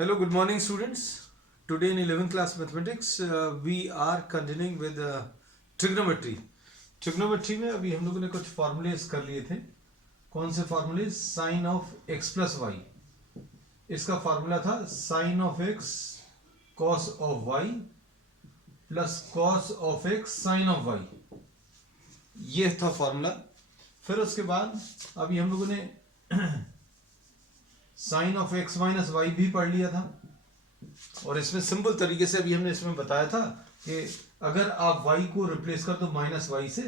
Hello, good morning, students. Today in 11th class mathematics, we are continuing with trigonometry. Trigonometry में अभी हम लोगों ने कुछ formulas कर लिए थे. कौन से formulas? Sin of x plus y. इसका formula था sin of x cos of y plus cos of x sin of y. ये था formula. फिर उसके बाद अभी हम लोगों ने sine of x minus y भी पढ़ लिया था और इसमें सिंपल तरीके से अभी हमने इसमें बताया था कि अगर आप y को रिप्लेस कर दो माइनस वाई से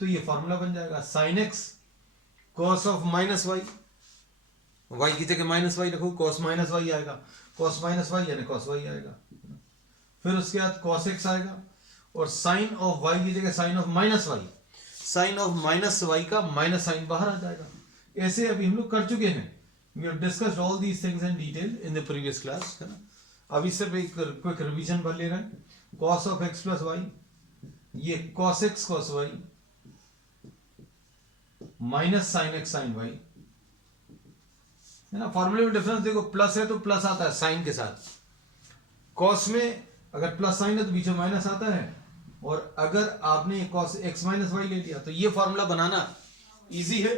तो ये फॉर्मूला बन जाएगा sine x cos of minus y. Y की जगह माइनस वाई रखो, कॉस माइनस वाई आएगा, कॉस माइनस वाई यानी कॉस वाई आएगा. फिर उसके बाद कॉस एक्स आएगा और साइन ऑफ वाई की जगह sine of minus y, sine of minus y का माइनस साइन बाहर आ जाएगा. ऐसे अभी हम लोग कर चुके हैं. We have discussed all these things in detail in the previous class, है ना. अभी सिर्फ एक क्विक रिवीजन भर ले रहे हैं. cos of x plus y, ये cos x cos y minus sin x sin y, है ना. फॉर्मूले में डिफरेंस देखो, प्लस है तो प्लस आता है साइन के साथ. cos में अगर प्लस साइन है तो बीच में माइनस आता है. और अगर आपने cos x माइनस वाई ले लिया तो ये फॉर्मूला बनाना इजी है.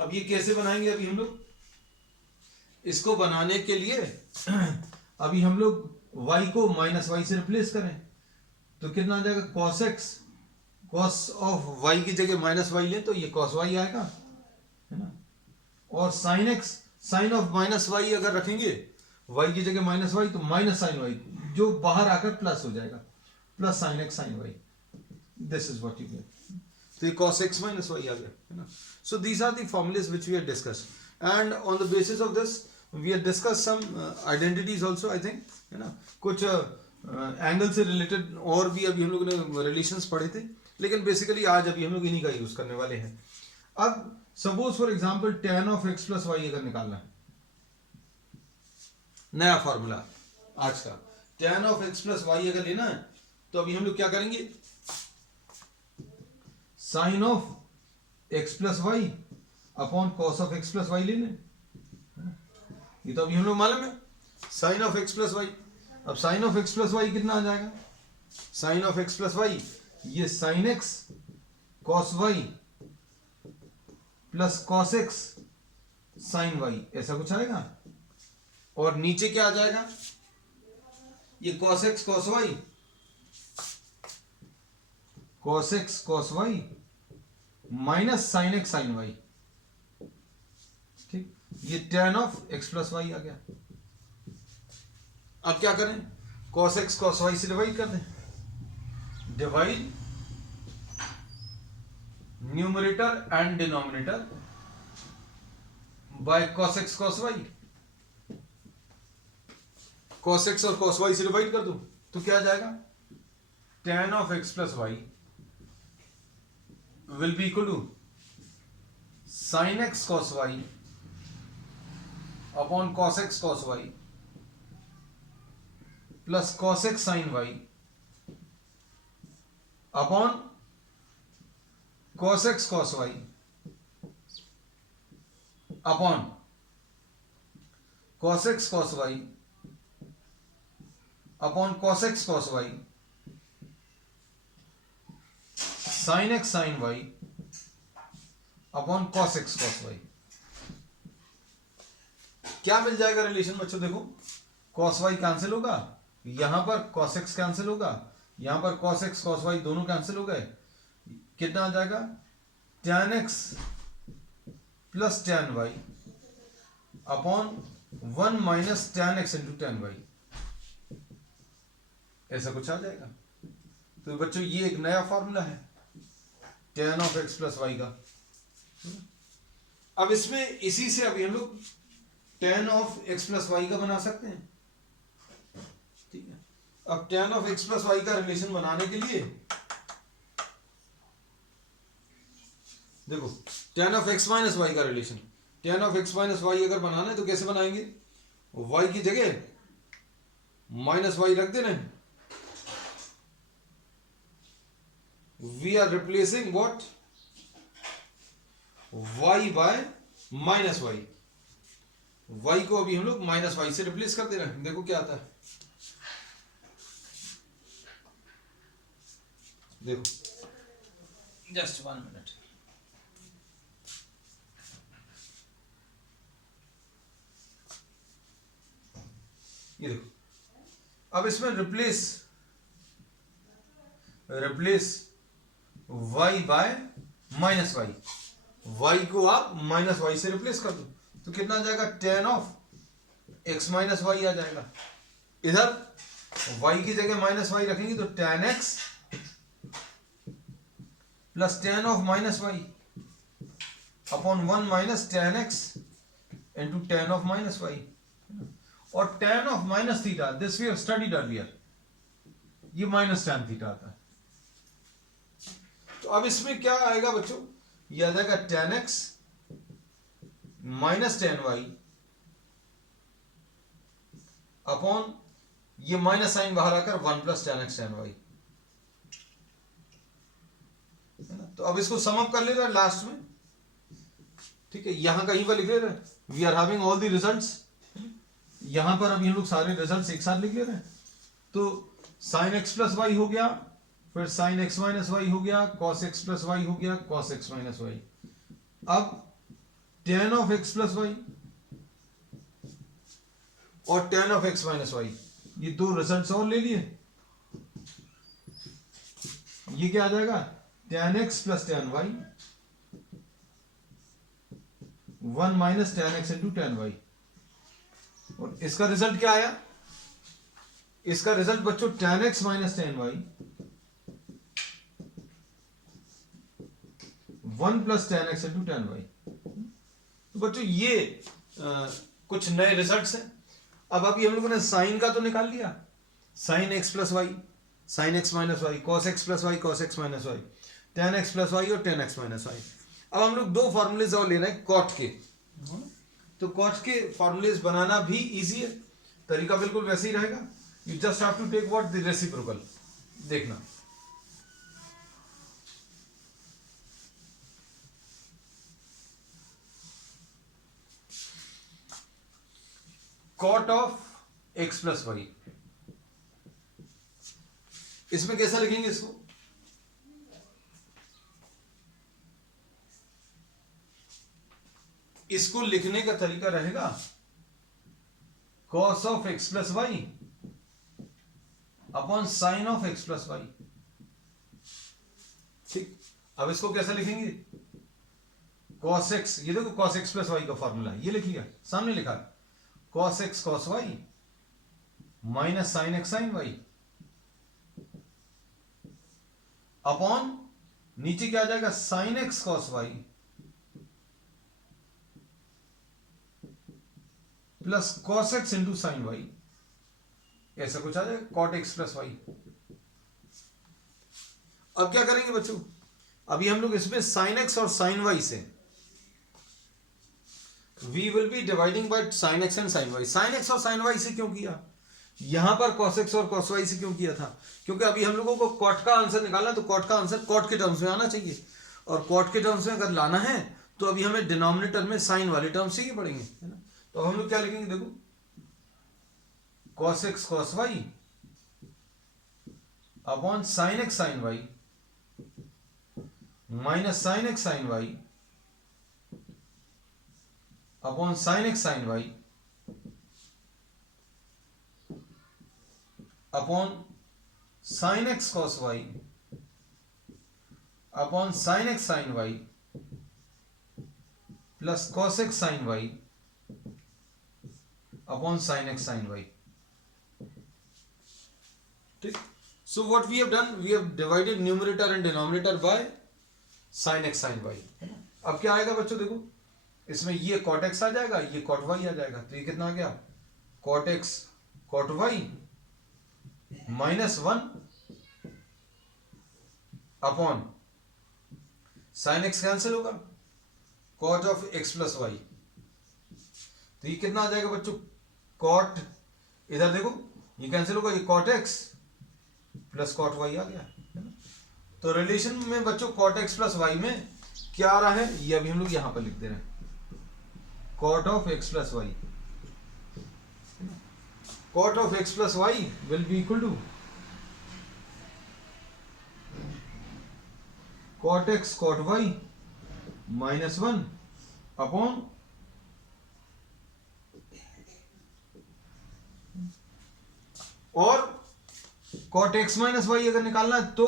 अब ये कैसे बनाएंगे? अभी हम लोग इसको बनाने के लिए अभी हम लोग y को माइनस वाई से रिप्लेस करें तो कितना आ जाएगा? cos x, cos of y की जगह माइनस वाई ले तो ये cos y आएगा, है ना. और sin x, sin of minus y अगर रखेंगे y की जगह माइनस वाई तो माइनस sin y जो बाहर आकर प्लस हो जाएगा, plus sin x sin y. This is what you get. तो ये cos x माइनस वाई आ गया, है ना. So these are the formulas which we have discussed and on the basis of this we have discussed some identities also, I think, है ना. कुछ angle से रिलेटेड और भी अभी हम लोगों ने रिलेशंस पढ़े थे, लेकिन बेसिकली आज अभी हम लोग इन्हीं का यूज करने वाले हैं. अब suppose for example tan of x plus y अगर निकालना है, नया फॉर्मूला आज का, tan of x plus y अगर लेना है तो अभी हम लोग क्या करेंगे? Sine of x plus y upon cos of x plus y लेने. ये तो अभी हम लोग मालूम है sine of x plus y. अब sine of x plus y कितना आ जाएगा? Sine of x plus Y ये sine x cos y plus cos x sine y, ऐसा कुछ आएगा. और नीचे क्या आ जाएगा? ये cos x cos y, cos x cos y minus sine x sine y. ठीक, ये tan of x plus y आ गया. अब क्या करें? cos x cos y से डिवाइड कर दें. Divide numerator and denominator by cos x cos y. cos x और cos y से डिवाइड कर दो तो क्या आ जाएगा? tan of x plus y will be equal to sin x cos y upon cos x cos y plus cos x sin y upon cos x cos y upon cos x cos y upon cos x cos y sin x sin y upon cos x cos y. क्या मिल जाएगा relation बच्चों? देखो, cos y cancel होगा, यहां पर cos x cancel होगा, यहां पर cos x cos y दोनों कैंसिल हो गए. कितना आ जाएगा? tan x plus tan y upon 1 minus tan x into tan y, ऐसा कुछ आ जाएगा. तो बच्चों ये एक नया फॉर्मूला है tan of x plus y का. अब इसमें इसी से अभी हम लोग tan of x plus y का बना सकते हैं. ठीक है. अब tan of x plus y का रिलेशन बनाने के लिए देखो, tan of x minus y का relation, tan of x minus y अगर बनाना है तो कैसे बनाएंगे? y की जगह माइनस वाई रख देना. We are replacing what? y by minus y. y को अभी हम लोग माइनस वाई से रिप्लेस कर दे रहे हैं। देखो क्या आता है, देखो जस्ट 1 मिनट। ये देखो, अब इसमें replace y by minus y, y को आप माइनस वाई से रिप्लेस कर दो तो कितना आ जाएगा, tan of x minus y आ जाएगा। इधर y की जगह माइनस वाई रखेंगे तो tan x plus tan of minus y upon 1 minus tan x into tan of minus y. और tan of minus theta, this we have studied earlier, ये minus tan theta आता है। तो अब इसमें क्या आएगा बच्चों, ये आ जाएगा tan x minus tan y upon ये माइनस साइन बाहर आकर 1 plus tan x tan y, है ना। तो अब इसको सम अप कर ले रहा है लास्ट में, ठीक है, यहां कहीं पर लिख ले रहे हैं, we are having all the results, यहां पर अभी हम लोग सारे रिजल्ट्स एक साथ लिख ले रहे हैं। तो sin x प्लस वाई हो गया, फिर sin x माइनस वाई हो गया, cos x प्लस वाई हो गया, cos x माइनस वाई। अब tan of x plus y और tan of x minus y, ये दो रिजल्ट्स और ले लिए। ये क्या आ जाएगा, tan x plus tan y 1 minus tan x into tan y। और इसका रिजल्ट क्या आया, इसका रिजल्ट बच्चों tan x minus tan y 1 plus tan x into tan y। तो बच्चों ये कुछ नए रिजल्ट्स हैं। अब अभी हम लोगों ने साइन का तो निकाल लिया, sine x plus y, sine x minus y, cos x plus y, cos x minus y, tan x plus y और tan x माइनस वाई। अब हम लोग दो फॉर्मूलेज और ले रहे हैं कॉट के। तो कॉट के फॉर्मूलेज बनाना भी इजी है, तरीका बिल्कुल वैसे ही रहेगा। You just have to take what the reciprocal, देखना cot of x plus y, इसमें कैसा लिखेंगे इसको, इसको लिखने का तरीका रहेगा cos of x plus y upon sine of x plus y. ठीक, अब इसको कैसे लिखेंगे, cos x, ये देखो cos x प्लस वाई का फॉर्मूला ये लिख लिया, सामने लिखा cos x cos y minus sine x sine y upon नीचे क्या आ जाएगा, sine x cos y plus cos x into sine y, ऐसा कुछ आ जाएगा cot x प्लस y। अब क्या करेंगे बच्चों, अभी हम लोग इसमें साइन x और साइन y से we will be dividing by sine x and sine y। Sine x और साइन y से क्यों किया, यहां पर cos x और cos y से क्यों किया था, क्योंकि अभी हम लोगों को cot का आंसर निकालना, तो cot का आंसर cot के टर्म्स में आना चाहिए, और cot के टर्म्स में अगर लाना है तो अभी हमें डिनोमिनेटर में साइन वाले टर्म्स ही पड़ेंगे, है ना। तो हम लोग क्या लिखेंगे, देखो cos x cos y upon sine x sine y minus sine x sine y upon sine x sine y upon sine x cos y upon sine x sine y plus cos x sine y upon sine x sine y। ठीक, so what we have done, we have divided numerator and denominator by sine x sine y। अब क्या आएगा बच्चों, देखो इसमें ये cot x आ जाएगा, ये cot y आ जाएगा, तो ये कितना आ गया, cot x cot y minus 1 upon sine x cancel होगा, cot of x plus y, तो ये कितना आ जाएगा बच्चों, cot, इधर देखो ये कैंसिल होगा, ये cot x plus cot y आ गया, है ना। तो रिलेशन में बच्चों cot x प्लस y में क्या आ रहा है, ये अभी हम लोग यहां पर लिख दे रहे हैं, cot of x plus y cot of x plus y will be equal to cot x cot y minus 1 upon और cot x माइनस वाई अगर निकालना है तो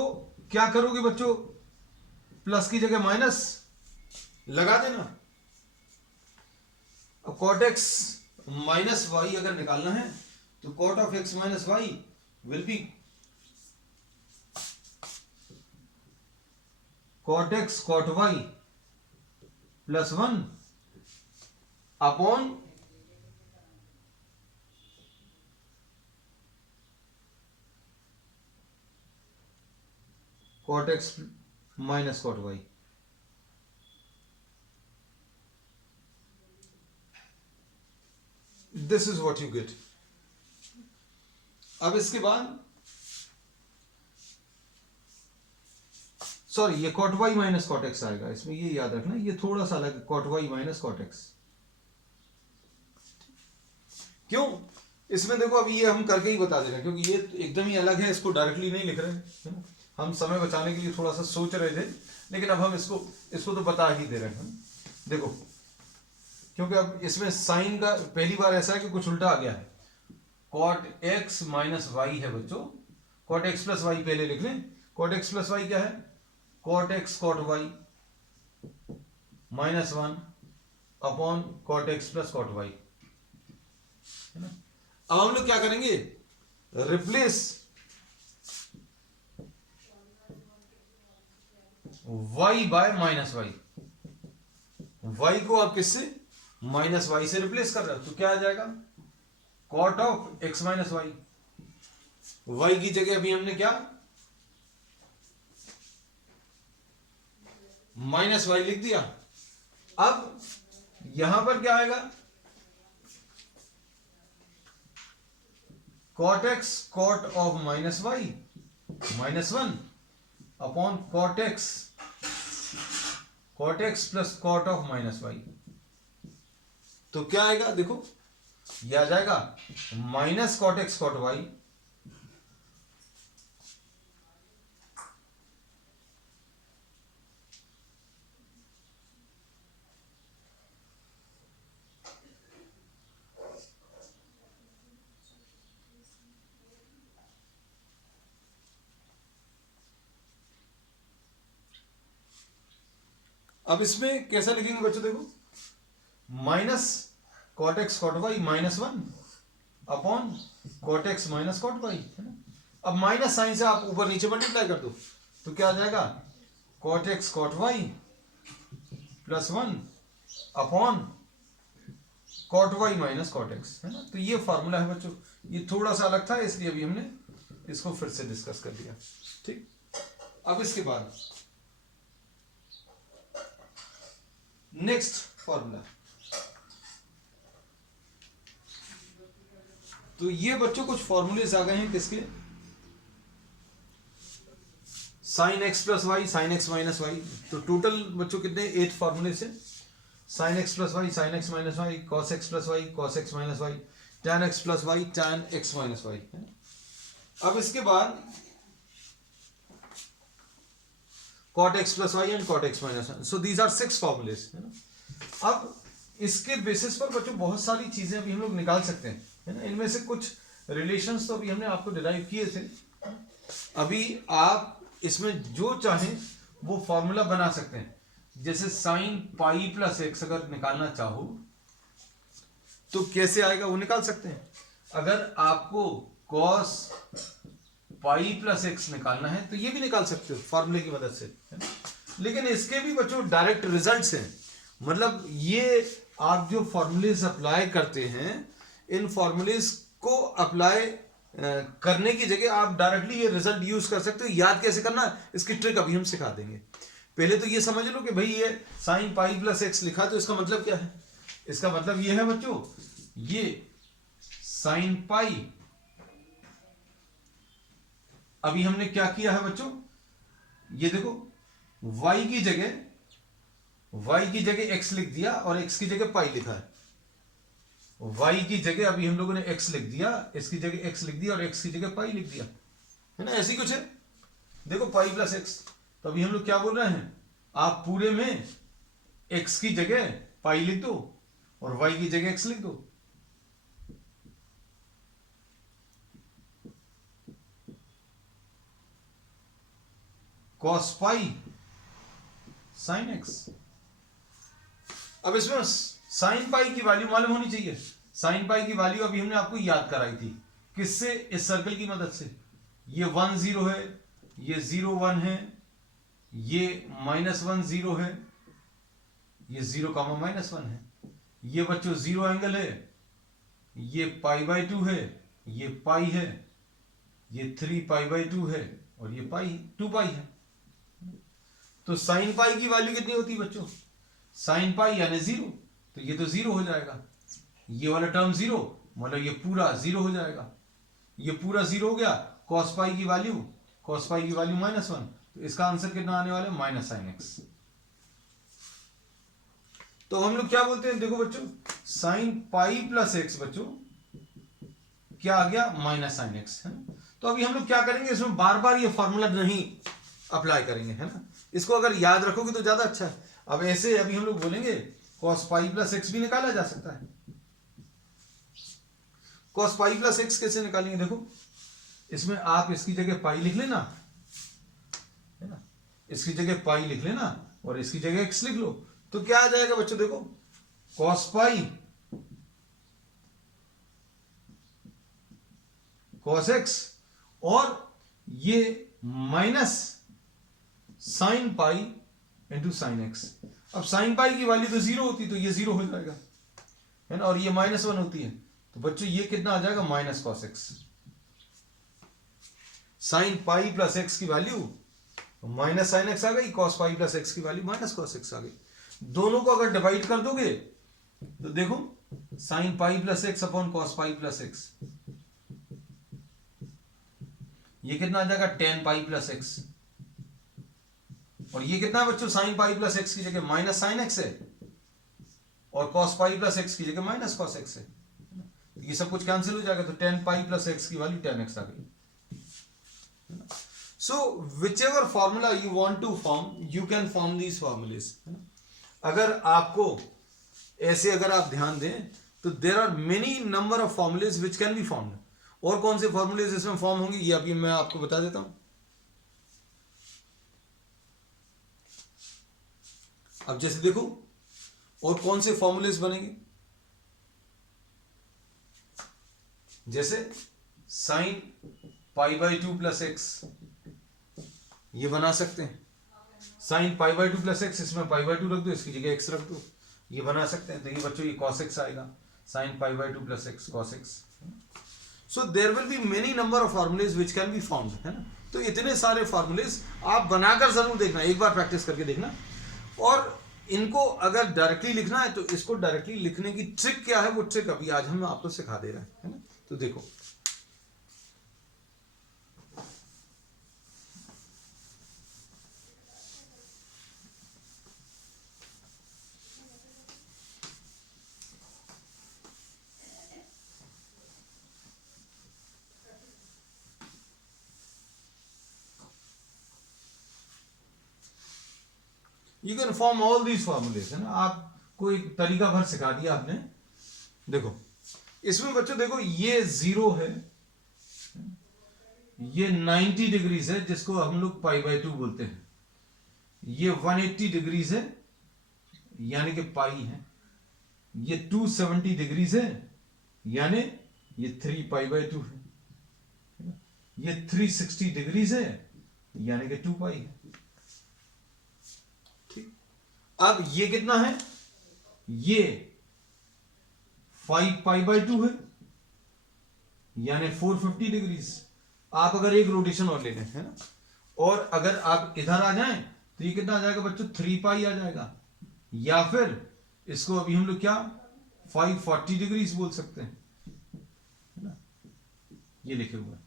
क्या करोगे बच्चों, प्लस की जगह माइनस लगा देना। अब cot x माइनस वाई अगर निकालना है तो cot of x minus y will be cot x cot y plus 1 upon cot x minus cot y। This is what you get. अब इसके बाद सॉरी ये cot y minus cot x आएगा, इसमें ये याद रखना, ये थोड़ा सा अलग cot y minus cot x। क्यों, इसमें देखो अभी ये हम करके ही बता दे रहे हैं क्योंकि ये एकदम ही अलग है, इसको डायरेक्टली नहीं लिख रहे हैं, है ना। हम समय बचाने के लिए थोड़ा सा सोच रहे थे, लेकिन अब हम इसको तो बता ही दे रहे हैं। देखो क्योंकि अब इसमें साइन का पहली बार ऐसा है कि कुछ उल्टा आ गया है। cot x माइनस वाई है बच्चों, cot x प्लस वाई पहले लिख लें। cot x प्लस वाई क्या है, cot x cot y minus 1 upon cot x plus cot y, है ना। अब हम लोग क्या करेंगे, replace y by minus y. y को आप किससे, माइनस वाई से रिप्लेस कर रहे हो तो क्या आ जाएगा, cot of x minus y. y की जगह अभी हमने क्या माइनस वाई लिख दिया। अब यहां पर क्या आएगा, cot x cot of minus y minus 1 upon cot x plus cot of minus y. तो क्या आएगा, देखो ये आ जाएगा minus cot x cot y अब इसमें कैसा लिखेंगे बच्चों, देखो minus cot x cot y minus 1 upon cot x minus cot y, है ना। अब माइनस साइन से आप ऊपर नीचे मल्टीप्लाई कर दो तो क्या आ जाएगा, cot x cot y plus 1 upon cot y minus cot x, है ना। तो ये फॉर्मूला है बच्चों, ये थोड़ा सा अलग था इसलिए अभी हमने इसको फिर से डिस्कस कर लिया, ठीक। अब इसके बाद नेक्स्ट फॉर्मूला, तो ये बच्चों कुछ फॉर्मूलेस आ गए हैं किसके, sine x plus y, sine x minus y. तो टोटल बच्चों कितने, 8 फॉर्मूले से, sine x plus y, sine x minus y, cos x plus y, cos x minus y, tan x plus y, tan x minus y. अब इसके बाद cot x plus y and cot x minus 1, so these are 6 formulas, है ना। अब इसके basis पर बच्चों बहुत सारी चीजें अभी हम लोग निकाल सकते हैं, है ना। इनमें से कुछ रिलेशंस तो अभी हमने आपको डिराइव किए थे, अभी आप इसमें जो चाहें वो फॉर्मूला बना सकते हैं। जैसे साइन पाई प्लस एक्स अगर निकालना चाहो तो कैसे आएगा वो निकाल सकते हैं। अगर आपको कॉस पाई प्लस एक्स निकालना है तो ये भी निकाल सकते हो फॉर्मूले की मदद से, है ना। लेकिन इसके भी बच्चों डायरेक्ट रिजल्ट्स हैं, मतलब ये आप जो फॉर्मूलेज अप्लाई करते हैं, इन फॉर्मूलेज को अप्लाई करने की जगह आप डायरेक्टली ये रिजल्ट यूज कर सकते हो। याद कैसे करना, इसकी ट्रिक अभी हम सिखा देंगे। पहले तो ये समझ लो कि भाई ये साइन पाई प्लस एक्स लिखा तो इसका मतलब क्या है। इसका मतलब ये है बच्चों, ये साइन पाई, अभी हमने क्या किया है बच्चों, ये देखो y की जगह x लिख दिया और x की जगह पाई लिखा है। y की जगह अभी हम लोगों ने x लिख दिया, इसकी जगह x लिख दिया और x की जगह पाई लिख दिया, है ना, ऐसी कुछ है। देखो पाई प्लस x, तो अभी हम लोग क्या बोल रहे हैं, आप पूरे में x की जगह पाई लिख दो और y की जगह x लिख दो। cos pi sine x। अब इसमें साइन पाई की वैल्यू मालूम होनी चाहिए। साइन पाई की वैल्यू अभी हमने आपको याद कराई थी, किससे, इस सर्कल की मदद से। ये 1 0 है, ये 0 1 है, ये -1 0 है, ये 0 -1 है, ये बच्चों 0 एंगल है, ये π/2 है, ये पाई है, ये 3π/2 है और ये पाई 2 पाई है। तो साइन पाई की वैल्यू कितनी होती है बच्चों, साइन पाई यानी 0, तो ये तो 0 हो जाएगा, ये वाला टर्म 0, मतलब ये पूरा 0 हो जाएगा, ये पूरा 0 हो गया। cos पाई की वैल्यू -1, तो इसका आंसर कितना आने वाला है, -sin x। तो हम लोग क्या बोलते हैं, देखो बच्चों, साइन पाई प्लस x बच्चों क्या आ गया, -sin x, है ना। तो अभी हम लोग क्या करेंगे, इसमें बार बार ये फॉर्मूला नहीं अप्लाई करेंगे, है ना, इसको अगर याद रखोगे तो ज्यादा अच्छा है। अब ऐसे अभी हम लोग बोलेंगे cos पाई प्लस x भी निकाला जा सकता है। cos पाई प्लस x कैसे निकालेंगे, देखो इसमें आप इसकी जगह पाई लिख लेना, है ना, इसकी जगह पाई लिख लेना और इसकी जगह x लिख लो, तो क्या आ जाएगा बच्चों, देखो cos पाई cos x और ये minus sine pi into sine x. अब साइन पाई की वैल्यू तो 0 होती, तो ये 0 हो जाएगा, है ना, और ये -1 होती है, तो बच्चों ये कितना आ जाएगा, -cos x। Sine pi plus x की वैल्यू -sin x आ गई, cos पाई प्लस x की वैल्यू -cos x आ गई। दोनों को अगर डिवाइड कर दोगे तो देखो sine pi plus x upon cos pi plus x, ये कितना आ जाएगा, tan पाई प्लस x, और ये कितना है बच्चों, साइन पाई प्लस x की जगह -sin x है और cos पाई प्लस x की जगह -cos x है, तो ये सब कुछ कैंसिल हो जाएगा, तो tan पाई प्लस x की वैल्यू tan x आ गई। सो whichever formula you want to form, you can form these formulas। अगर आपको ऐसे अगर आप ध्यान दें तो there are many number of formulas which can be formed। और कौन से फॉर्मूलेज इसमें फॉर्म होंगे ये अभी मैं आपको बता देता हूं। अब जैसे देखो और कौन से फॉर्मूलेज बनेंगे, जैसे साइन π/2 प्लस एक्स, ये बना सकते हैं, साइन π/2 प्लस एक्स, इसमें π/2 रख दो, इसकी जगह x रख दो, ये बना सकते हैं। तो ये बच्चों ये cos x आएगा, sine π/2 plus x cos x। So there will be many number of formulae which can be found, है ना। तो इतने सारे फॉर्मूलेज आप बनाकर जरूर देखना, एक बार प्रैक्टिस करके देखना। और इनको अगर डायरेक्टली लिखना है तो इसको डायरेक्टली लिखने की ट्रिक क्या है, वो ट्रिक अभी आज हम आपको सिखा दे रहे हैं, है ना। तो देखो you can form all these formulas, है ना। आपको एक तरीका भर सिखा दिया आपने। देखो इसमें बच्चों देखो ये 0 है, ये 90 डिग्रीज है जिसको हम लोग π/2 बोलते हैं, ये 180 डिग्रीज है यानी कि पाई है, ये 270 डिग्रीज है यानी ये 3π/2 है, ये 360 डिग्रीज है यानी कि 2 पाई है। अब ये कितना है, ये 5π/2 है यानी 450 डिग्रीज। आप अगर एक रोटेशन और ले लें, है ना, और अगर आप इधर आ जाएं तो ये कितना आ जाएगा बच्चों, 3π आ जाएगा, या फिर इसको अभी हम लोग क्या 540 डिग्रीज बोल सकते हैं, है ना, ये लिखे हुए हैं।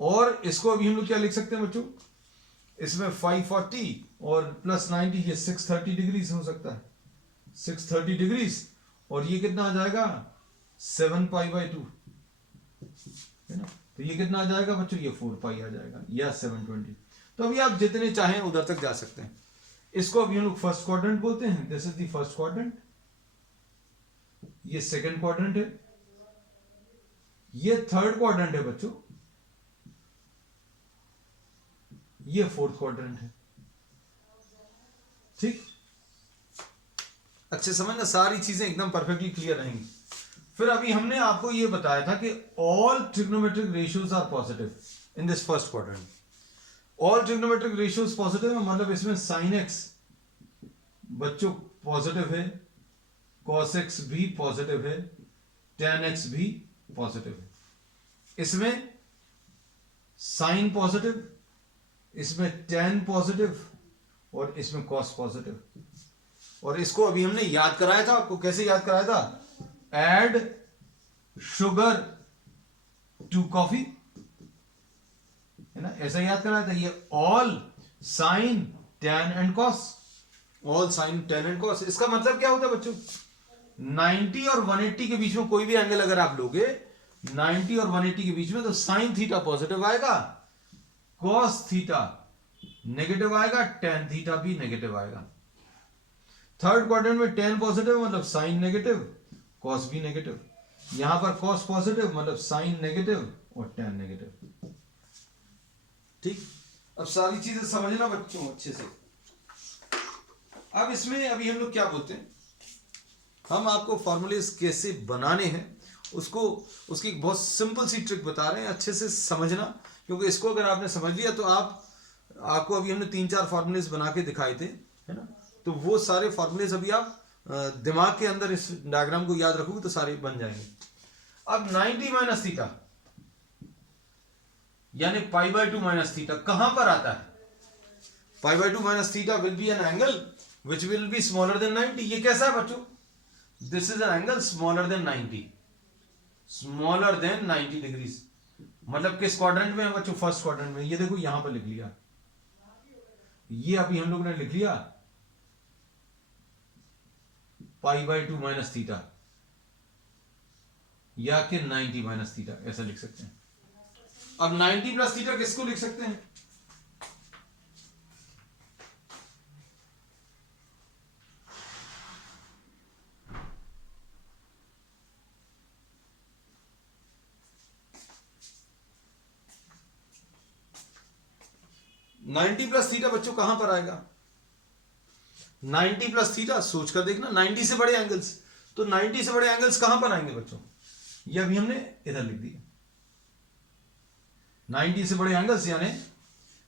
और इसको अभी हम लोग क्या लिख सकते हैं बच्चों, इसमें 540 और प्लस 90 ये 630 डिग्रीज हो सकता है, 630 डिग्रीज, और ये कितना आ जाएगा 7π/2 है ना। तो ये कितना आ जाएगा बच्चों, ये 4π आ जाएगा या 720। तो अभी आप जितने चाहें उधर तक जा सकते हैं। इसको अभी हम लोग फर्स्ट क्वाड्रेंट बोलते हैं, this is the first quadrant, ये सेकंड क्वाड्रेंट है, ये थर्ड क्वाड्रेंट है बच्चों, ये फोर्थ क्वाड्रेंट है। ठीक, अच्छे समझना, सारी चीजें एकदम परफेक्टली क्लियर रहेंगी। फिर अभी हमने आपको ये बताया था कि all trigonometric ratios are positive in this first quadrant. All trigonometric ratios positive है, मतलब इसमें साइन एक्स बच्चों पॉजिटिव है, कॉस एक्स भी पॉजिटिव है, टेन एक्स भी पॉजिटिव है। इसमें साइन पॉजिटिव, इसमें टेन पॉजिटिव और इसमें कॉस पॉजिटिव। और इसको अभी हमने याद कराया था आपको, कैसे याद कराया था, एड शुगर टू कॉफी, है ना, ऐसा याद कराया था। ये all sine tan and cos, all sine tan and cos. इसका मतलब क्या होता है बच्चों, 90 और 180 के बीच में कोई भी एंगल अगर आप लोगे 90 और 180 के बीच में, तो साइन थीटा पॉजिटिव आएगा, कॉस थीटा नेगेटिव आएगा, टेन थीटा भी नेगेटिव आएगा। थर्ड क्वाड्रेंट में टेन पॉजिटिव मतलब साइन नेगेटिव, कॉस भी नेगेटिव। यहां पर कॉस पॉजिटिव मतलब साइन नेगेटिव और टेन नेगेटिव। ठीक, अब सारी चीजें समझना बच्चों अच्छे से। अब इसमें अभी हम लोग क्या बोलते हैं, हम आपको फॉर्मूलेस कैसे बनाने हैं उसको, उसकी एक बहुत सिंपल सी ट्रिक बता रहे हैं, अच्छे से समझना। क्योंकि इसको अगर आपने समझ लिया तो आपको अभी हमने 3-4 फॉर्मूलेस बना के दिखाए थे, है ना, तो वो सारे फॉर्मूलेस अभी आप दिमाग के अंदर इस डायग्राम को याद रखोगे तो सारे बन जाएंगे। अब 90 माइनस थीटा यानी π/2 माइनस थीटा कहां पर आता है, π/2 minus theta will be an angle which will be smaller than 90। ये कैसा है बच्चों, this is an angle smaller than 90, smaller than 90 degrees. मतलब किस क्वाड्रेंट में है बच्चों, फर्स्ट क्वाड्रेंट में। ये देखो यहां पर लिख लिया, ये अभी हम लोग ने लिख लिया π/2 माइनस थीटा या कि 90 माइनस थीटा, ऐसा लिख सकते हैं। अब 90 प्लस थीटा किसको लिख सकते हैं, नाइनटी प्लस थीटा बच्चों कहां पर आएगा, 90 प्लस थीटा सोचकर देखना, 90 से बड़े एंगल्स, तो 90 से बड़े एंगल्स कहां पर आएंगे बच्चों, ये अभी हमने इधर लिख दिया। 90 से बड़े एंगल्स यानी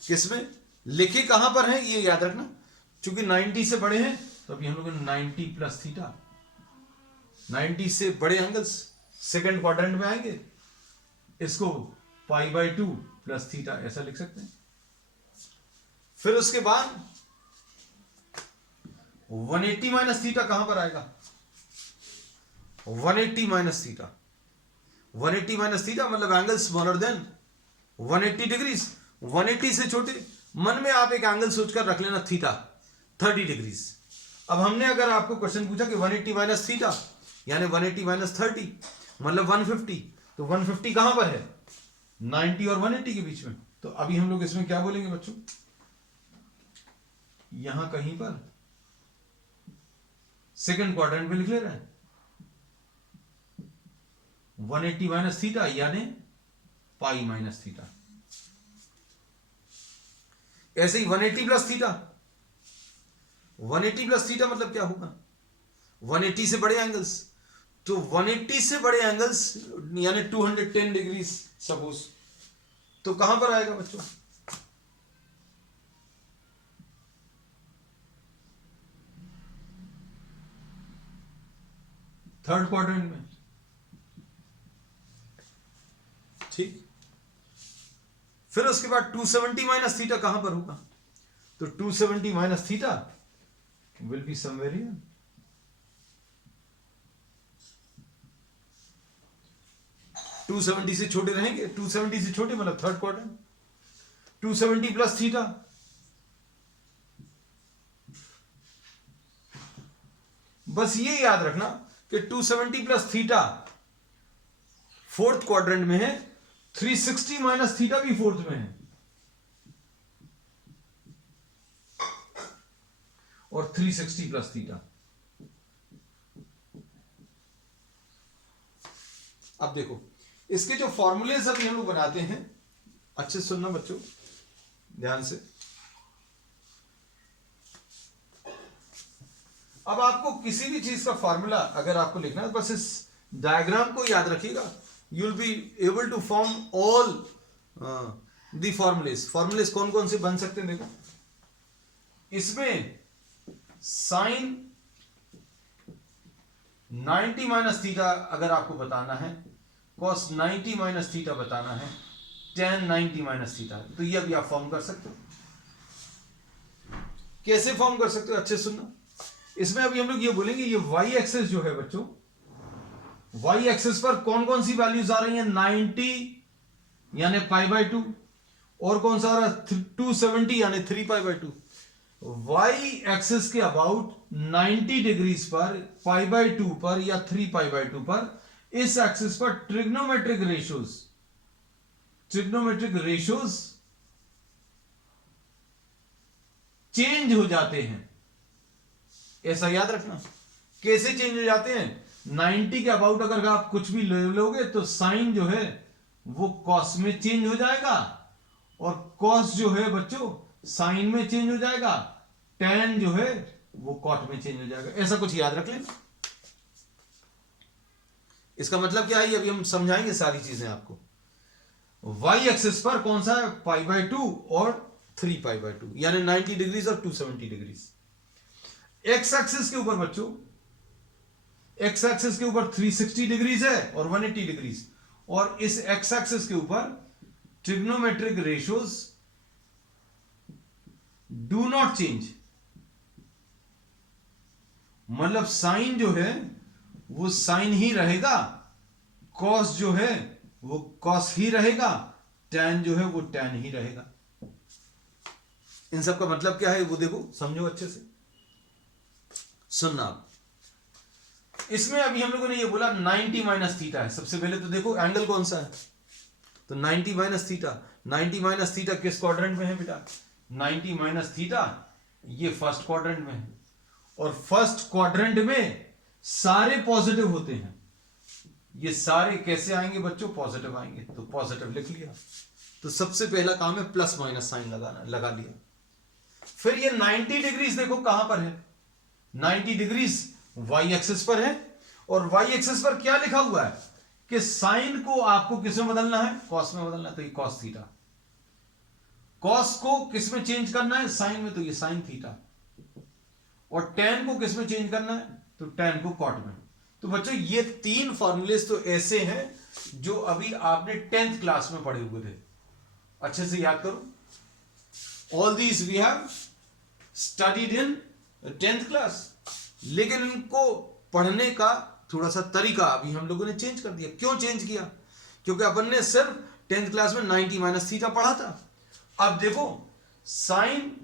किसमें लिखे कहां पर हैं ये याद रखना, क्योंकि 90 से बड़े हैं तो अभी हम लोग 90 प्लस थीटा, 90 से बड़े एंगल्स सेकंड क्वाड्रेंट में आएंगे, इसको π/2 प्लस थीटा ऐसा लिख सकते हैं। फिर उसके बाद 180 माइनस थीटा कहां पर आएगा, 180 माइनस थीटा, 180 माइनस थीटा मतलब एंगल स्मॉलर देन 180 डिग्रीज। 180 से छोटे, मन में आप एक एंगल सोचकर रख लेना थीटा 30 डिग्रीज। अब हमने अगर आपको क्वेश्चन पूछा कि 180 माइनस थीटा यानी 180 माइनस 30 मतलब 150, तो 150 कहां पर है, 90 और 180 के बीच में। तो अभी हम लोग इसमें क्या बोलेंगे बच्चों, यहां कहीं पर सेकंड क्वाड्रेंट में लिख ले रहे हैं 180 माइनस थीटा यानी पाई माइनस थीटा। ऐसे ही 180 प्लस थीटा, 180 प्लस थीटा मतलब क्या होगा, 180 से बड़े एंगल्स, तो 180 से बड़े एंगल्स यानी 210 डिग्री सपोज, तो कहां पर आएगा बच्चों, थर्ड क्वाड्रेंट में। ठीक, फिर उसके बाद 270 माइनस थीटा कहां पर होगा, तो 270 minus theta will be somewhere here. 270 से छोटे रहेंगे, 270 से छोटे मतलब थर्ड क्वाड्रेंट। 270 प्लस थीटा बस ये याद रखना कि 270 प्लस थीटा फोर्थ क्वाड्रेंट में है, 360 माइनस थीटा भी फोर्थ में है, और 360 प्लस थीटा। अब देखो इसके जो फॉर्मूलेज अभी हम लोग बनाते हैं, अच्छे से सुनना बच्चों ध्यान से। अब आपको किसी भी चीज का फॉर्मूला अगर आपको लिखना है, बस इस डायग्राम को याद रखिएगा, you will be able to form all the formulas. Formulas कौन कौन से बन सकते हैं देखो, इसमें साइन 90 माइनस थीटा अगर आपको बताना है, कॉस 90 माइनस थीटा बताना है, tan 90 माइनस थीटा, तो ये अभी आप फॉर्म कर सकते हो। कैसे फॉर्म कर सकते हो, अच्छे सुनना। इसमें अभी हम लोग ये बोलेंगे, ये y एक्सिस जो है बच्चों, y एक्सिस पर कौन कौन सी वैल्यूज आ रही हैं, 90 यानी π/2, और कौन सा आ रहा है 270 यानी 3π/2। y एक्सिस के अबाउट 90 डिग्रीज पर, π/2 पर या 3π/2 पर, इस एक्सिस पर ट्रिग्नोमेट्रिक रेशियोज चेंज हो जाते हैं। ऐसा याद रखना। कैसे चेंज हो जाते हैं, 90 के अबाउट अगर आप कुछ भी ले लोगे तो साइन जो है वो कॉस में चेंज हो जाएगा, और कॉस जो है बच्चों साइन में चेंज हो जाएगा, tan जो है वो कॉट में चेंज हो जाएगा। ऐसा कुछ याद रख लेना। इसका मतलब क्या है, ये अभी हम समझाएंगे सारी चीजें आपको। y एक्सिस पर कौन सा है, π/2 और 3π/2 यानी 90 डिग्रीज और 270 डिग्रीज। x एक्सिस के ऊपर बच्चों, x एक्सिस के ऊपर 360 डिग्रीज है और 180 डिग्रीज, और इस x एक्सिस के ऊपर trigonometric ratios do not change, मतलब साइन जो है वो साइन ही रहेगा, कॉस जो है वो कॉस ही रहेगा, tan जो है वो tan ही रहेगा। इन सब का मतलब क्या है वो देखो, समझो अच्छे से, सुनना आप। इसमें अभी हम लोगों ने ये बोला 90 माइनस थीटा है। सबसे पहले तो देखो एंगल कौन सा है, तो 90 माइनस थीटा। 90 माइनस थीटा किस क्वाड्रेंट में है बेटा, 90 माइनस थीटा ये फर्स्ट क्वाड्रेंट में है, और फर्स्ट क्वाड्रेंट में सारे पॉजिटिव होते हैं। ये सारे कैसे आएंगे बच्चों, पॉजिटिव आएंगे, तो पॉजिटिव लिख लिया। तो सबसे पहला काम है प्लस माइनस साइन लगाना, लगा लिया। फिर ये 90 डिग्रीज देखो कहां पर है, 90 डिग्रीज y एक्सिस पर है, और y एक्सिस पर क्या लिखा हुआ है कि साइन को आपको किस में बदलना है, कॉस में बदलना है, तो ये कॉस थीटा। कॉस को किस में चेंज करना है, साइन में, तो ये साइन थीटा। और tan को किस में चेंज करना है, तो tan को कॉट में। तो बच्चों ये तीन फॉर्मूलेज तो ऐसे हैं जो अभी आपने 10th क्लास में पढ़े हुए थे, अच्छे से याद करो। All these we have studied in 10th class, लेकिन इनको पढ़ने का थोड़ा सा तरीका अभी हम लोगों ने चेंज कर दिया। क्यों चेंज किया, क्योंकि अपन ने सिर्फ 10th क्लास में 90 माइनस थीटा पढ़ा था। अब देखो साइन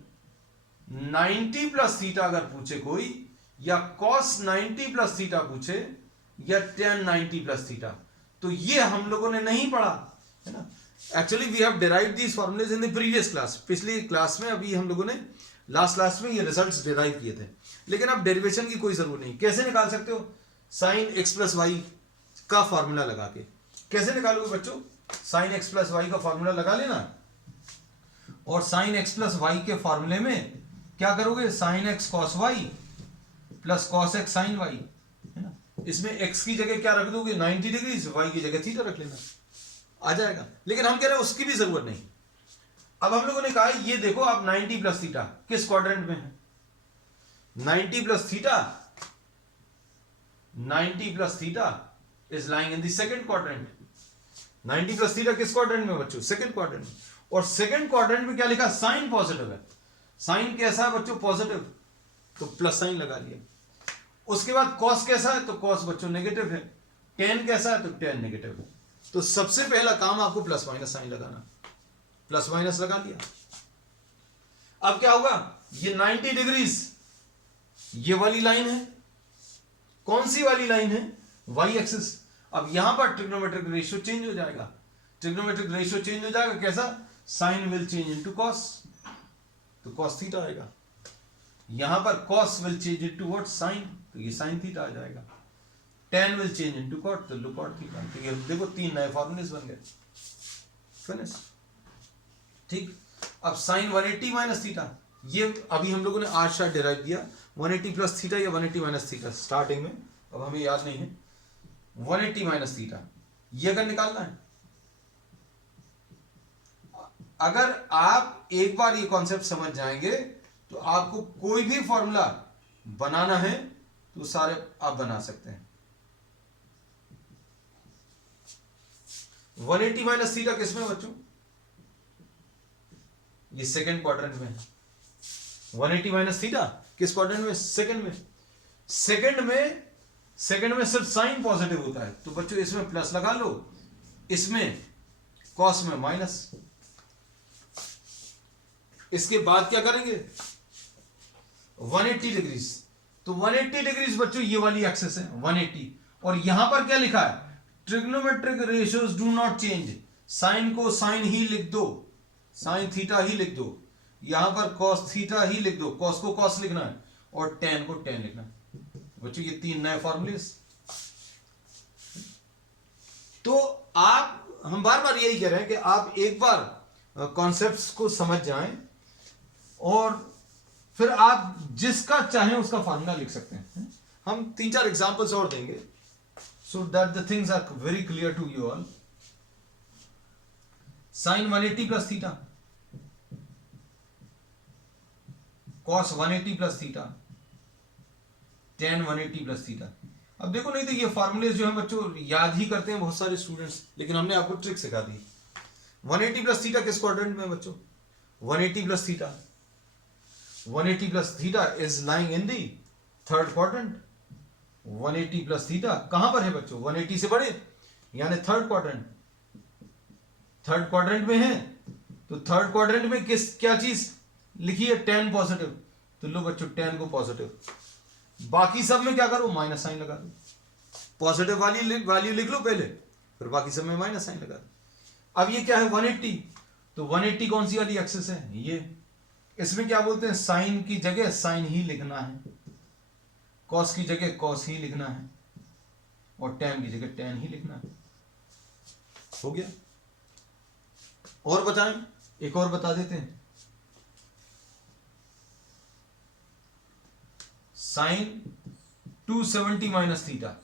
90 प्लस थीटा अगर पूछे कोई, या कॉस 90 प्लस थीटा पूछे, या tan 90 प्लस थीटा, तो ये हम लोगों ने नहीं पढ़ा है ना। Actually we have derived these formulas in the previous class, पिछली क्लास में, अभी हम लोगों ने लास्ट क्लास में ये रिजल्ट्स डिराइव किए थे। लेकिन अब डेरिवेशन की कोई जरूरत नहीं। कैसे निकाल सकते हो, साइन x प्लस वाई का फॉर्मूला लगा के। कैसे निकालोगे बच्चों, साइन x प्लस वाई का फॉर्मूला लगा लेना, और साइन x प्लस वाई के फॉर्मूले में क्या करोगे, sine x cos y plus cos x sine y, है ना। इसमें x की जगह क्या रख दोगे, 90 डिग्रीज, y की जगह थीटा रख लेना, आ जाएगा। लेकिन हम कह रहे हैं उसकी भी जरूरत नहीं। अब हम लोगों ने कहा ये देखो आप 90 प्लस थीटा किस क्वाड्रेंट में है, 90 plus theta, 90 plus theta is lying in the second quadrant. 90 plus theta किस क्वाड्रेंट में बच्चों, सेकंड क्वाड्रेंट में। और सेकंड क्वाड्रेंट में क्या लिखा, साइन पॉजिटिव है। साइन कैसा है बच्चों, पॉजिटिव, तो प्लस साइन लगा लिया। उसके बाद कॉस कैसा है, तो कॉस बच्चों नेगेटिव है। टेन कैसा है, तो टेन नेगेटिव है। तो सबसे पहला काम आपको प्लस माइनस साइन लगाना, प्लस माइनस लगा लिया। अब क्या होगा, ये 90 डिग्रीज ये वाली लाइन है, कौन सी वाली लाइन है, y एक्सिस। अब यहां पर ट्रिग्नोमेट्रिक रेशियो चेंज हो जाएगा, ट्रिग्नोमेट्रिक रेशियो चेंज हो जाएगा कैसा, sine will change into cos, तो कॉस थीटा आएगा। यहां पर cos will change into what, sine, तो ये साइन थीटा आ जाएगा। Tan will change into cot, तो कॉट थीटा। तो ये देखो 3 नए फॉर्मूलेस बन गए, फिनिश। ठीक, अब साइन 180 माइनस थीटा, ये अभी हम लोगों ने आज शायद डिराइव किया, 180 प्लस थीटा या 180 माइनस थीटा स्टार्टिंग में, अब हमें याद नहीं है। 180 माइनस थीटा ये अगर निकालना है, अगर आप एक बार ये कॉन्सेप्ट समझ जाएंगे तो आपको कोई भी फॉर्मूला बनाना है तो सारे आप बना सकते हैं। 180 माइनस थीटा किसमें बच्चों, ये सेकंड क्वाड्रेंट में। 180 माइनस थीटा किस क्वाड्रेंट में, सेकंड में। सेकंड में सिर्फ साइन पॉजिटिव होता है, तो बच्चों इसमें प्लस लगा लो, इसमें कॉस में माइनस। इसके बाद क्या करेंगे, 180 डिग्रीज, तो 180 डिग्रीज बच्चों ये वाली एक्सिस है 180, और यहां पर क्या लिखा है, trigonometric ratios do not change, sine को साइन ही लिख दो, साइन थीटा ही लिख दो, यहां पर कॉस थीटा ही लिख दो, कॉस को कॉस लिखना है और टेन को टेन लिखना है। बच्चों ये 3 नए फॉर्मूलेस। तो आप, हम बार बार यही कह रहे हैं कि आप एक बार कॉन्सेप्ट्स को समझ जाएं और फिर आप जिसका चाहें उसका फॉर्मूला लिख सकते हैं। हम 3-4 एग्जांपल्स और देंगे so that the things are very clear to you all. Sin 180 plus theta, cos 180 plus theta, tan 180 plus theta. अब देखो, नहीं तो ये फॉर्मूले जो हैं बच्चों याद ही करते हैं बहुत सारे स्टूडेंट्स, लेकिन हमने आपको ट्रिक सिखा दी। 180 प्लस थीटा किस क्वाड्रेंट में बच्चों, 180 plus theta, 180 plus theta is lying in the third quadrant. 180 plus theta कहां पर है बच्चों, 180 से बड़े, यानी थर्ड क्वाड्रेंट। थर्ड क्वाड्रेंट में है, तो थर्ड क्वाड्रेंट में क्या चीज लिखी है, टेन पॉजिटिव, तो लो बच्चों टेन को पॉजिटिव। बाकी सब में क्या करो, माइनस साइन लगा दो, पॉजिटिव वाली वैल्यू लिख लो पहले, फिर बाकी सब में माइनस साइन लगा दो। अब ये क्या है 180, तो 180 कौन सी वाली एक्सिस है, ये। इसमें क्या बोलते हैं, साइन की जगह साइन ही लिखना है, कॉस की जगह कॉस ही लिखना है, और टेन की जगह टेन ही लिखना है। हो गया। और बताएं, एक और बता देते हैं, साइन 270 माइनस थीटा,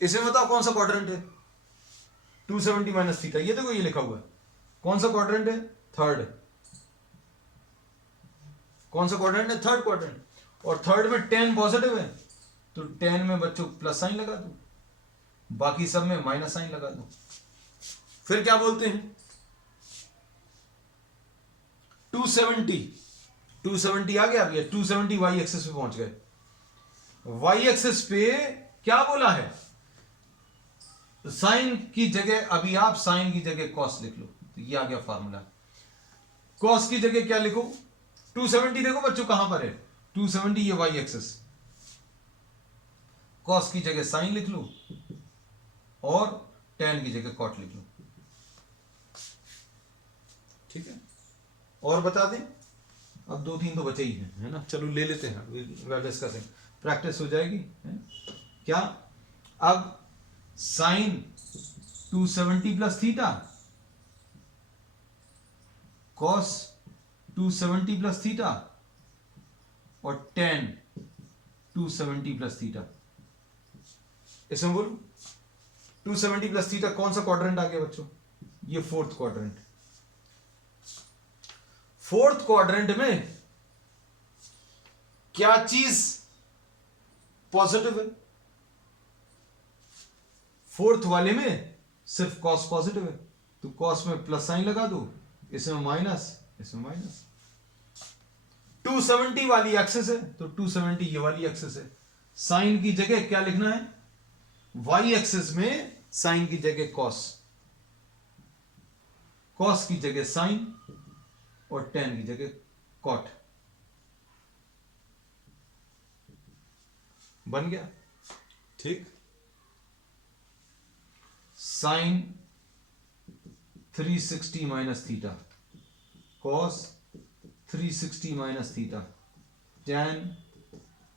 इसे बताओ कौन सा क्वाड्रेंट है, 270 माइनस थीटा, ये देखो ये लिखा हुआ है, कौन सा क्वाड्रेंट है, थर्ड। कौन सा क्वाड्रेंट है, थर्ड क्वाड्रेंट, और थर्ड में 10 पॉजिटिव है, तो 10 में बच्चों प्लस साइन लगा दो, बाकी सब में माइनस साइन लगा दो। फिर क्या बोलते हैं, 270 आ गया, अब ये 270 वाई एक्सिस पे पहुंच गए। वाई एक्सिस पे क्या बोला है, साइन की जगह, अभी आप साइन की जगह कॉस लिख लो, तो ये आ गया फार्मूला। कॉस की जगह क्या लिखो, 270 देखो बच्चों कहां पर है, 270 ये वाई एक्सिस, कॉस की जगह साइन लिख लो और टेन की जगह कॉट लिख लो। ठीक है, और बता दें, अब 2-3 तो बचे ही हैं, है ना, चलो ले लेते हैं, डिस्कसिंग प्रैक्टिस हो जाएगी है? क्या, अब sine 270 plus theta, cos 270 plus theta, और टेन 270 प्लस थीटा। इसमें बोलो 270 प्लस थीटा कौन सा क्वाड्रेंट आ गया बच्चों, ये फोर्थ क्वाड्रेंट। फोर्थ क्वाड्रेंट में क्या चीज पॉजिटिव है, फोर्थ वाले में सिर्फ कॉस पॉजिटिव है, तो कॉस में प्लस साइन लगा दो, इसमें माइनस, इसमें माइनस। 270 वाली एक्सिस है, तो 270 ये वाली एक्सिस है, साइन की जगह क्या लिखना है, वाई एक्सिस में साइन की जगह कॉस, कॉस की जगह साइन, और tan की जगह cot। बन गया, ठीक। Sine 360 minus theta, cos 360 minus theta, tan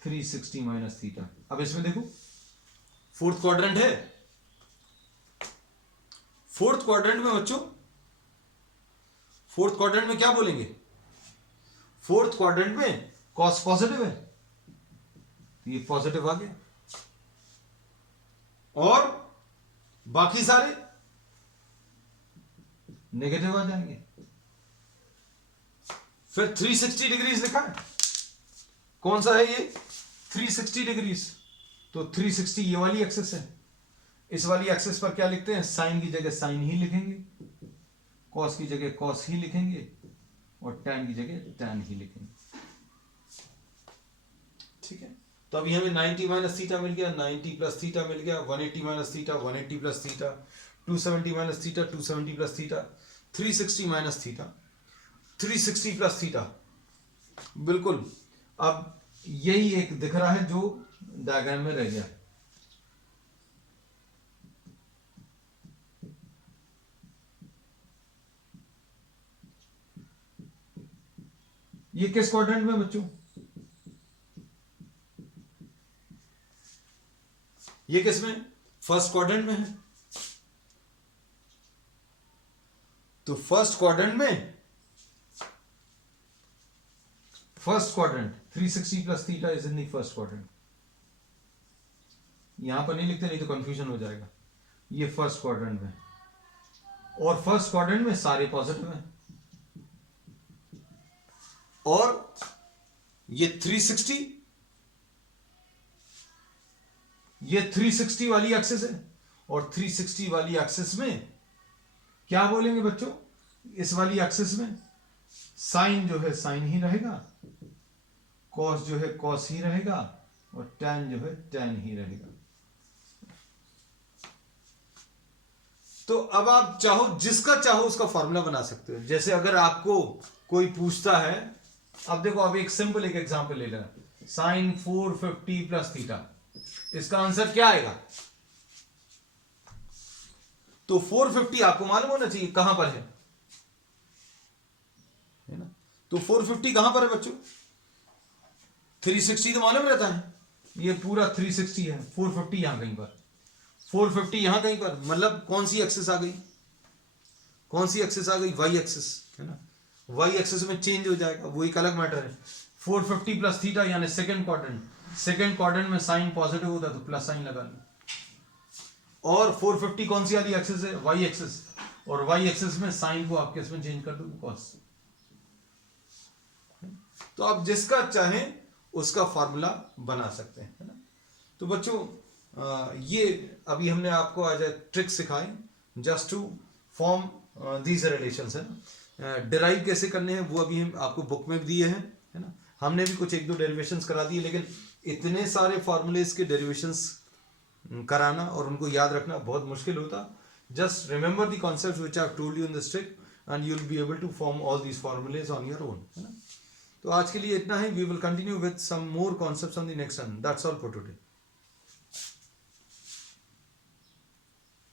360 minus theta. अब इसमें देखो फोर्थ क्वाड्रेंट है, फोर्थ क्वाड्रेंट में बच्चों, फोर्थ क्वाड्रेंट में क्या बोलेंगे, फोर्थ क्वाड्रेंट में कॉस पॉजिटिव है तो ये पॉजिटिव आ गया, और बाकी सारे नेगेटिव आ जाएंगे। फिर 360 डिग्रीज लिखा है, कौन सा है ये 360 डिग्रीज, तो 360 ये वाली एक्सिस है, इस वाली एक्सिस पर क्या लिखते हैं, साइन की जगह साइन ही लिखेंगे, कॉस की जगह कॉस ही लिखेंगे, और tan की जगह tan ही लिखेंगे, ठीक है। तो अभी हमें 90 माइनस थीटा मिल गया, 90 प्लस थीटा मिल गया, 180 minus theta, 180 plus theta, 270 minus theta, 270 plus theta, 360 minus theta, 360 plus theta, बिल्कुल। अब यही एक दिख रहा है जो डायग्राम में रह गया, ये किस क्वाड्रेंट में बच्चों, ये किस में, फर्स्ट क्वाड्रेंट में है। तो फर्स्ट क्वाड्रेंट में, first quadrant 360 plus theta is in the first quadrant, यहां पर नहीं लिखते नहीं तो कंफ्यूजन हो जाएगा, ये फर्स्ट क्वाड्रेंट में, और फर्स्ट क्वाड्रेंट में सारे पॉजिटिव हैं, और ये 360, ये 360 वाली एक्सिस है, और 360 वाली एक्सिस में क्या बोलेंगे बच्चों, इस वाली एक्सिस में साइन जो है साइन ही रहेगा, कॉस जो है कॉस ही रहेगा, और tan जो है tan ही रहेगा। तो अब आप चाहो जिसका चाहो उसका फॉर्मूला बना सकते हो। जैसे अगर आपको कोई पूछता है, अब देखो, अब एक सिंपल एक एग्जांपल ले लेना, साइन 450 प्लस थीटा, इसका आंसर क्या आएगा, तो 450 आपको मालूम होना चाहिए कहां पर है ना, तो 450 कहां पर है बच्चों, 360 तो मालूम रहता है, ये पूरा 360 है, 450 यहां कहीं पर, 450 यहां कहीं पर, मतलब कौन सी एक्सिस आ गई, कौन सी एक्सिस आ गई, वाई एक्सिस है ना, वाई एक्सिस में चेंज हो जाएगा, वो एक अलग मैटर है। 450 प्लस थीटा यानी सेकंड क्वाड्रेंट, सेकंड क्वाड्रेंट में साइन पॉजिटिव होता है तो प्लस साइन लगा लो, और 450 कौन सी वाली एक्सिस है, वाई एक्सिस, और वाई एक्सिस में साइन को आप किस में चेंज कर दो, कॉस। तो आप जिसका चाहें उसका फॉर्मूला बना सकते हैं, है ना। तो बच्चों ये अभी हमने आपको आज ट्रिक सिखाई just to form these relations, है ना। डिराइव कैसे करने हैं वो अभी हम आपको बुक में भी दिए हैं, है ना। हमने भी कुछ एक दो डेरिवेशंस करा दिए, लेकिन इतने सारे फॉर्मूलेज के डेरिवेशंस कराना और उनको याद रखना बहुत मुश्किल होता। Just remember the concepts which I have told you in this trick and you will be able to form all these formulae on your own, है ना। तो आज के लिए इतना ही, we will continue with some more concepts on the next one. That's all for today.